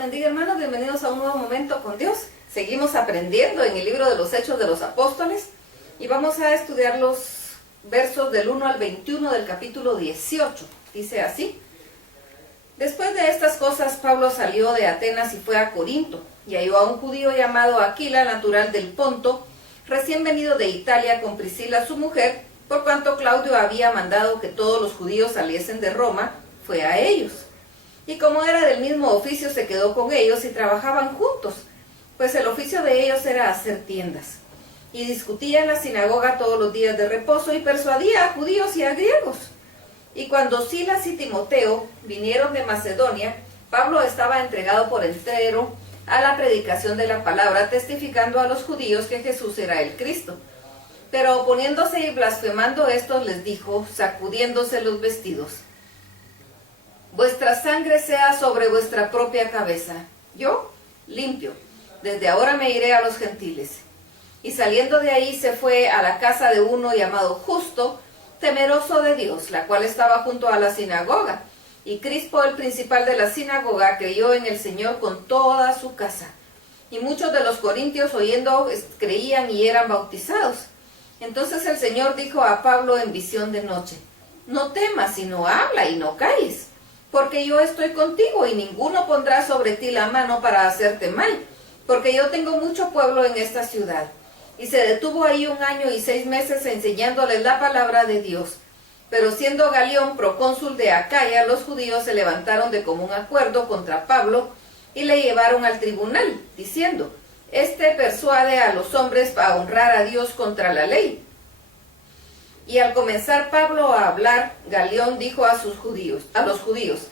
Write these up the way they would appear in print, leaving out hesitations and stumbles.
bendiga, hermanos, bienvenidos a un nuevo momento con Dios. Seguimos aprendiendo en el libro de los Hechos de los Apóstoles y vamos a estudiar los versos del 1 al 21 del capítulo 18. Dice así: después de estas cosas, Pablo salió de Atenas y fue a Corinto, y halló a un judío llamado Aquila, natural del Ponto, recién venido de Italia con Priscila su mujer, por cuanto Claudio había mandado que todos los judíos saliesen de Roma, fue a ellos. Y como era del mismo oficio, se quedó con ellos y trabajaban juntos, pues el oficio de ellos era hacer tiendas. Y discutía en la sinagoga todos los días de reposo y persuadía a judíos y a griegos. Y cuando Silas y Timoteo vinieron de Macedonia, Pablo estaba entregado por entero a la predicación de la palabra, testificando a los judíos que Jesús era el Cristo. Pero oponiéndose y blasfemando estos, les dijo, sacudiéndose los vestidos: vuestra sangre sea sobre vuestra propia cabeza. Yo, limpio, desde ahora me iré a los gentiles. Y saliendo de ahí se fue a la casa de uno llamado Justo, temeroso de Dios, la cual estaba junto a la sinagoga. Y Crispo, el principal de la sinagoga, creyó en el Señor con toda su casa. Y muchos de los corintios, oyendo, creían y eran bautizados. Entonces el Señor dijo a Pablo en visión de noche: no temas, sino habla y no calles, porque yo estoy contigo y ninguno pondrá sobre ti la mano para hacerte mal, porque yo tengo mucho pueblo en esta ciudad. Y se detuvo ahí 1 año y 6 meses enseñándoles la palabra de Dios. Pero siendo Galión procónsul de Acaya, los judíos se levantaron de común acuerdo contra Pablo y le llevaron al tribunal, diciendo: este persuade a los hombres a honrar a Dios contra la ley. Y al comenzar Pablo a hablar, Galión dijo a los judíos: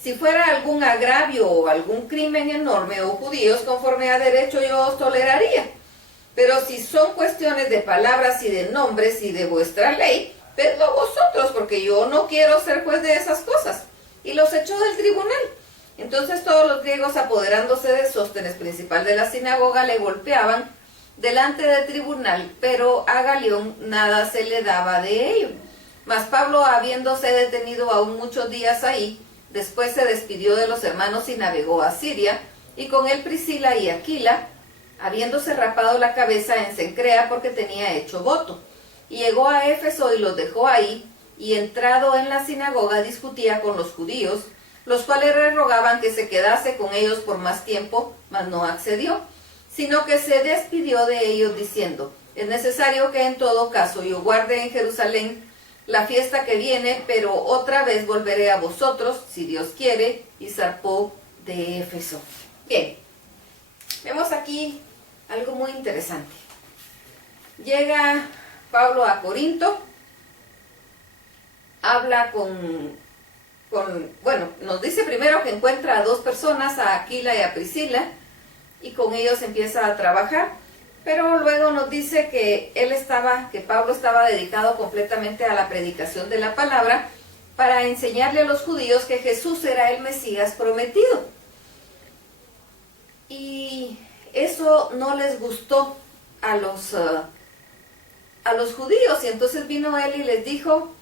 si fuera algún agravio o algún crimen enorme, oh judíos, conforme a derecho yo os toleraría. Pero si son cuestiones de palabras y de nombres y de vuestra ley, vedlo vosotros, porque yo no quiero ser juez de esas cosas. Y los echó del tribunal. Entonces todos los griegos, apoderándose de Sóstenes, principal de la sinagoga, le golpeaban delante del tribunal, pero a Galión nada se le daba de ello. Mas Pablo, habiéndose detenido aún muchos días ahí, después se despidió de los hermanos y navegó a Siria, y con él Priscila y Aquila, habiéndose rapado la cabeza en Cencrea porque tenía hecho voto. Y llegó a Éfeso y los dejó ahí, y entrado en la sinagoga discutía con los judíos, los cuales le rogaban que se quedase con ellos por más tiempo, mas no accedió, sino que se despidió de ellos diciendo: es necesario que en todo caso yo guarde en Jerusalén la fiesta que viene, pero otra vez volveré a vosotros, si Dios quiere, y zarpó de Éfeso. Bien, vemos aquí algo muy interesante. Llega Pablo a Corinto, habla bueno, nos dice primero que encuentra a 2 personas, a Aquila y a Priscila, y con ellos empieza a trabajar, pero luego nos dice que Pablo estaba dedicado completamente a la predicación de la palabra para enseñarle a los judíos que Jesús era el Mesías prometido. Y eso no les gustó a los judíos, y entonces vino él y les dijo: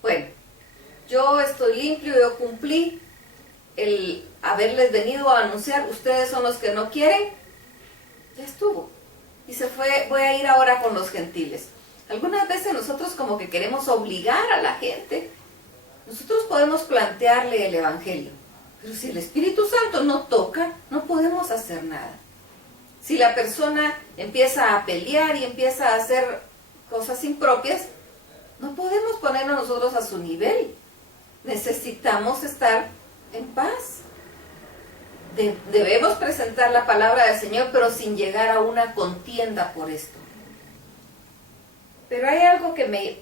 bueno, yo estoy limpio, yo cumplí el haberles venido a anunciar, ustedes son los que no quieren, ya estuvo. Y se fue, voy a ir ahora con los gentiles. Algunas veces nosotros como que queremos obligar a la gente. Nosotros podemos plantearle el evangelio, pero si el Espíritu Santo no toca, no podemos hacer nada. Si la persona empieza a pelear y empieza a hacer cosas impropias, no podemos ponernos nosotros a su nivel. Necesitamos estar en paz. Debemos presentar la palabra del Señor, pero sin llegar a una contienda por esto. Pero hay algo que me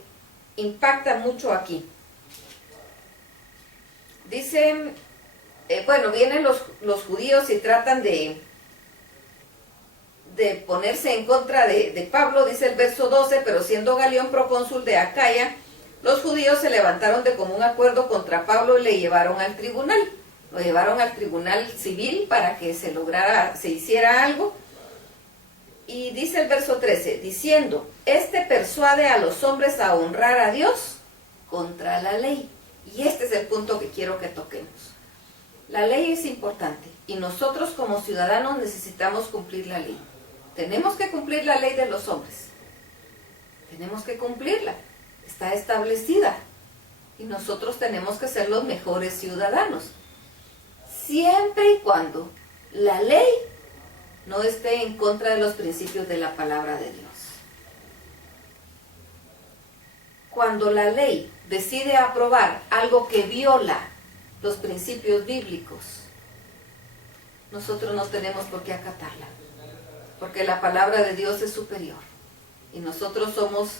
impacta mucho aquí. Dicen, vienen los judíos y tratan de ponerse en contra de Pablo, dice el verso 12, pero siendo Galión procónsul de Acaya, los judíos se levantaron de común acuerdo contra Pablo y le llevaron al tribunal. Lo llevaron al tribunal civil para que se hiciera algo. Y dice el verso 13, diciendo: este persuade a los hombres a honrar a Dios contra la ley. Y este es el punto que quiero que toquemos. La ley es importante y nosotros como ciudadanos necesitamos cumplir la ley. Tenemos que cumplir la ley de los hombres. Tenemos que cumplirla. Está establecida. Y nosotros tenemos que ser los mejores ciudadanos. Siempre y cuando la ley no esté en contra de los principios de la palabra de Dios. Cuando la ley decide aprobar algo que viola los principios bíblicos, nosotros no tenemos por qué acatarla, porque la palabra de Dios es superior y nosotros somos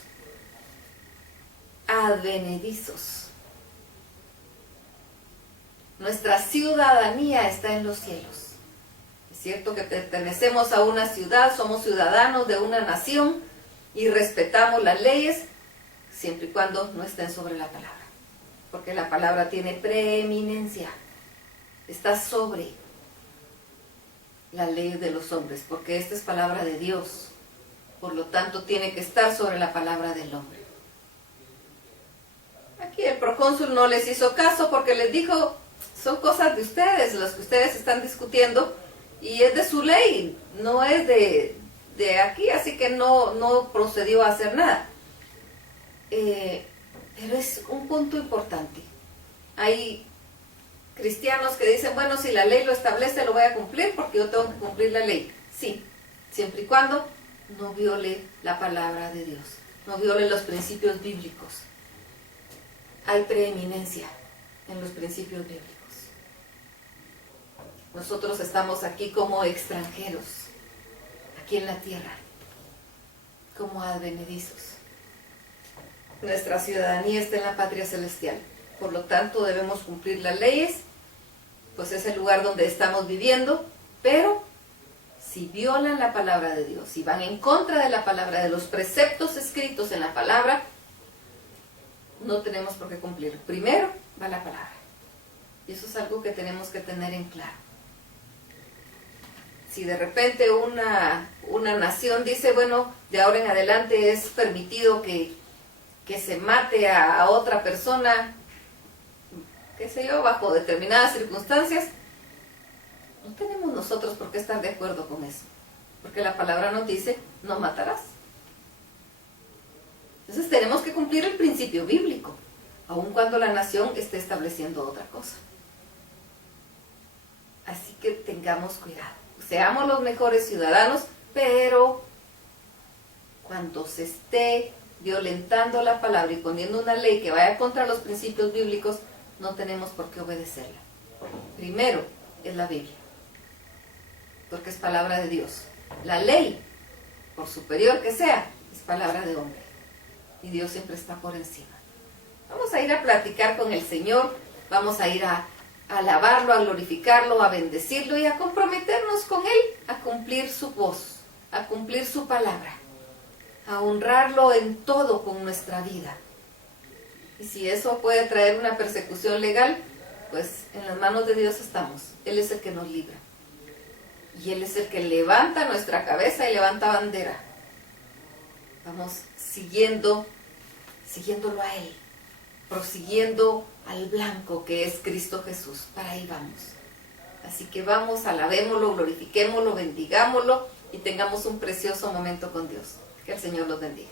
advenedizos. Nuestra ciudadanía está en los cielos. Es cierto que pertenecemos a una ciudad, somos ciudadanos de una nación y respetamos las leyes siempre y cuando no estén sobre la palabra, porque la palabra tiene preeminencia, está sobre la ley de los hombres, porque esta es palabra de Dios, por lo tanto tiene que estar sobre la palabra del hombre. Aquí el procónsul no les hizo caso porque les dijo, son cosas de ustedes, las que ustedes están discutiendo, y es de su ley, no es de aquí, así que no procedió a hacer nada. Pero es un punto importante. Hay cristianos que dicen, bueno, si la ley lo establece, lo voy a cumplir porque yo tengo que cumplir la ley. Sí, siempre y cuando no viole la palabra de Dios, no viole los principios bíblicos. Hay preeminencia en los principios bíblicos. Nosotros estamos aquí como extranjeros, aquí en la tierra, como advenedizos. Nuestra ciudadanía está en la patria celestial, por lo tanto debemos cumplir las leyes, pues es el lugar donde estamos viviendo, pero si violan la palabra de Dios, si van en contra de la palabra, de los preceptos escritos en la palabra, no tenemos por qué cumplirlo. Primero va la palabra, y eso es algo que tenemos que tener en claro. Si de repente una nación dice, bueno, de ahora en adelante es permitido que se mate a otra persona, qué sé yo, bajo determinadas circunstancias, no tenemos nosotros por qué estar de acuerdo con eso, porque la palabra nos dice, no matarás. Entonces tenemos que cumplir el principio bíblico, aun cuando la nación esté estableciendo otra cosa. Así que tengamos cuidado, seamos los mejores ciudadanos, pero cuando se esté violentando la palabra y poniendo una ley que vaya contra los principios bíblicos, no tenemos por qué obedecerla. Primero es la Biblia, porque es palabra de Dios. La ley, por superior que sea, es palabra de hombre, y Dios siempre está por encima. Vamos a ir a platicar con el Señor, vamos a ir a alabarlo, a glorificarlo, a bendecirlo y a comprometernos con Él, a cumplir su voz, a cumplir su palabra, a honrarlo en todo con nuestra vida. Y si eso puede traer una persecución legal, pues en las manos de Dios estamos. Él es el que nos libra. Y Él es el que levanta nuestra cabeza y levanta bandera. Vamos siguiéndolo a Él, prosiguiendo al blanco que es Cristo Jesús. Para ahí vamos. Así que vamos, alabémoslo, glorifiquémoslo, bendigámoslo y tengamos un precioso momento con Dios. Que el Señor los bendiga.